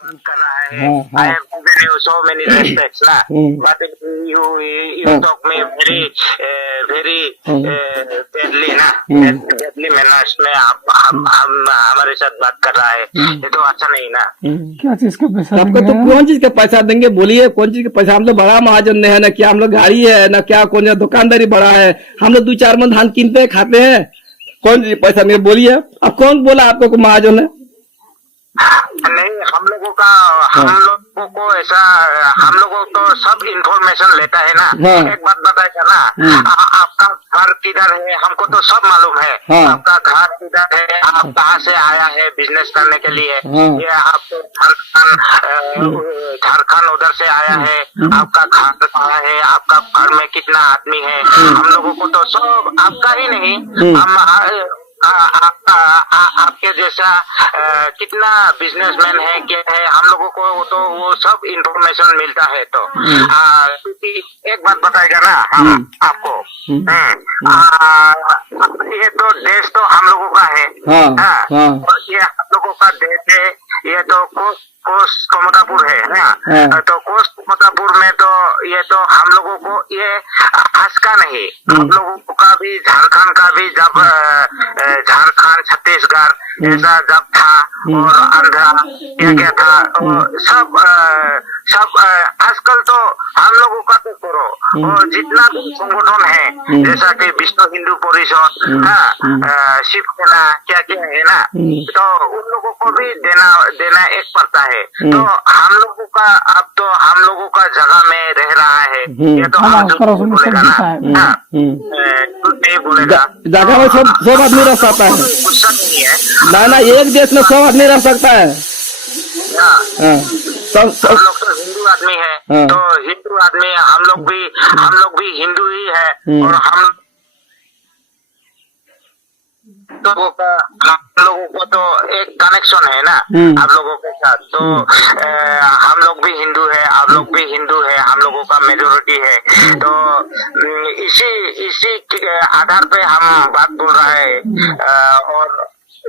कर रहा है. I have given you so many respects, ना. But you talk me very badly, ना. Badly manners में आप हम हमारे साथ बात कर रहा है. ये तो अच्छा नहीं ना. क्या चीज का पैसा आपको देंगे तो आप? कौन चीज का पैसा देंगे बोलिए, कौन चीज का पैसा? हम लोग बड़ा महाजन है ना, क्या हम लोग गाड़ी है ना, क्या कौन दुकानदारी बड़ा है? हम लोग 2-4 मन धान कीनते हैं, खाते हैं. कौन चीज पैसा मेरे बोलिए? अब कौन बोला आपको को महाजन है? नहीं, हम लोगों को ऐसा, हम लोगों तो सब इंफॉर्मेशन लेता है ना. एक बात बताएगा ना, आपका घर किधर है हमको तो सब मालूम है. आपका घर किधर है, आप कहाँ से आया है बिजनेस करने के लिए, ये आप तो झारखंड उधर से आया है. आपका घर कहाँ है, आपका घर में कितना आदमी है, हम लोगों को तो सब, आपका ही नहीं, हम आपके जैसा कितना बिजनेसमैन है, क्या है, हम लोगों को तो वो सब इंफॉर्मेशन मिलता है. तो क्योंकि एक बात बताएगा ना हम आपको, ये तो देश तो हम लोगों का है. और ये हम लोगों का देश है. ये तो कोस्ट कमतापुर है ना. तो कोस्ट कमतापुर में तो ये तो हम लोगों को ये आज का नहीं, हम लोगों का भी झारखंड का भी, जब झारखंड छत्तीसगढ़ ऐसा जब था और आंध्रा क्या था, सब आजकल तो हम लोगों का तो करो, और जितना भी संगठन है जैसा कि विश्व हिंदू परिषद, शिवसेना क्या क्या है ना, तो उन लोगों को भी देना एक पड़ता है. तो हम लोगों का, अब तो हम लोगों का जगह में रह रहा है, ये तो हम बोलेगा ना, नहीं बोलेगा. जगह में सब आदमी रह सकता है, गुस्सा नहीं है ना. एक देश में सब आदमी रह सकता है. हम लोग तो हिंदू आदमी है, तो हिंदू आदमी हम लोग भी हिंदू ही है. और हम लोगों को तो एक कनेक्शन है ना आप लोगों के साथ. तो हम लोग भी हिंदू है, आप लोग भी हिंदू है, हम लोगों का मेजोरिटी है. तो इसी आधार पे हम बात बोल रहा है. और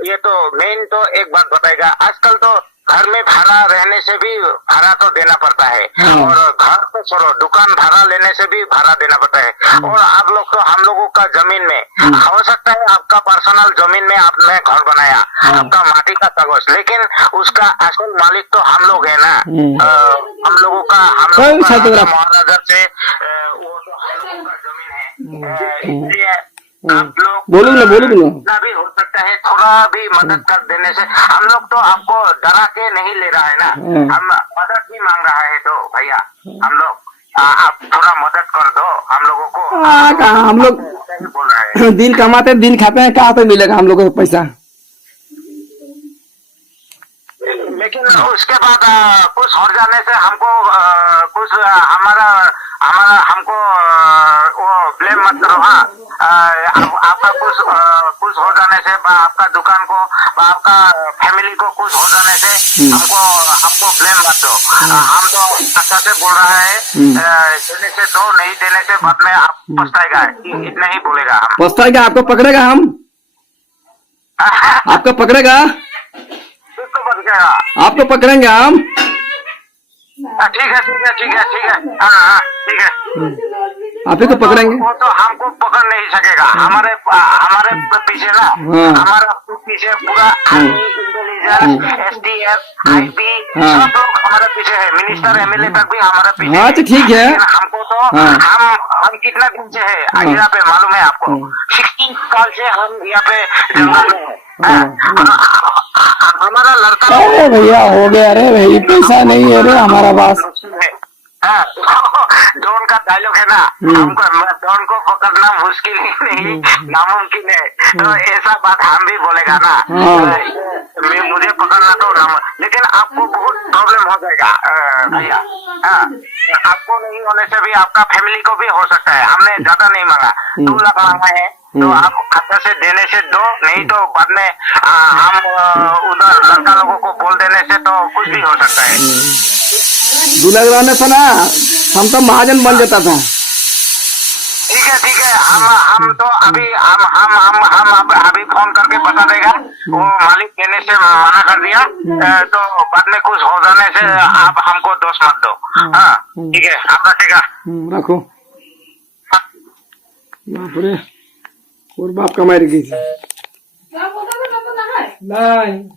ये तो मेन तो एक बात बताएगा, आजकल तो घर में भाड़ा रहने से भी भाड़ा तो देना पड़ता है, और घर तो छोड़ो, दुकान भाड़ा लेने से भी भाड़ा देना पड़ता है. और आप लोग तो, हम लोगों का जमीन में हो सकता है, आपका पर्सनल जमीन में आपने घर बनाया, आपका माटी का कागज, लेकिन उसका असल मालिक तो हम लोग है ना. हम लोगों का महाराजा से वो तो हम लोगों का जमीन है. इसलिए आप लोग बोलो ना जितना भी हो सकता है थोड़ा भी मदद कर देने से, हम लोग तो आपको डरा के नहीं ले रहा है ना, हम मदद भी मांग रहा है. तो भैया हम लोग, आप थोड़ा मदद कर दो हम लोगों को. हम लोग बोल रहा है दिन कमाते दिन खाते हैं, कहाँ पे मिलेगा हम लोग को पैसा? लेकिन उसके बाद कुछ हो जाने से हमको कुछ हमारा हमको वो ब्लेम मत करो. आपका कुछ हो जाने से, आपका दुकान को, आपका फैमिली को कुछ हो जाने से हमको ब्लेम मत दो. हम तो अच्छा से बोल रहा है, देने से दो, नहीं देने से बाद में आप पछताएगा. इतना ही बोलेगा. पछताएगा? आपको पकड़ेगा हम? आपको पकड़ेगा? आपको पकड़ेंगे हम. ठीक है. ठीक है. आप ही को पकड़ेंगे. वो तो हमको पकड़ नहीं सकेगा. हमारे पीछे ना, हमारा पीछे पूरा आर्मी, इंटेलिजेंस, STF, IP सब लोग हमारे पीछे है. मिनिस्टर, MLA तक भी हमारे पीछे. हाँ तो ठीक है. हमको तो हम कितना दिन से है यहाँ पे मालूम है आपको? 16 साल से हम यहाँ पे जंगल में है. हमारा लड़का, अरे भैया हो गया. अरे भाई पैसा नहीं है रे हमारा पास. ड्रोन का डायलॉग है ना, हमको ड्रोन को पकड़ना मुश्किल ही नहीं, नामुमकिन है. तो ऐसा बात हम भी बोलेगा ना, मुझे पकड़ना तो लेकिन आपको बहुत प्रॉब्लम हो जाएगा भैया. आपको नहीं होने से भी आपका फैमिली को भी हो सकता है. हमने ज्यादा नहीं मांगा, 2 लाख मांगा है. तो आप अच्छा से देने से दो, नहीं तो बाद में हम उधर लड़का लोगों को बोल देने से तो कुछ भी हो सकता है. दूल्हा रहने से ना हम तो महाजन बन जाता था. ठीक है. हम तो अभी हम अभी फोन करके बता देगा. वो मालिक देने से मना कर दिया। तो बाद में कुछ हो जाने से आप हमको दोष मत दो। हाँ ठीक है, आप रखेगा। रखो। बाप रे, और बाप कमाई गई थी। नहीं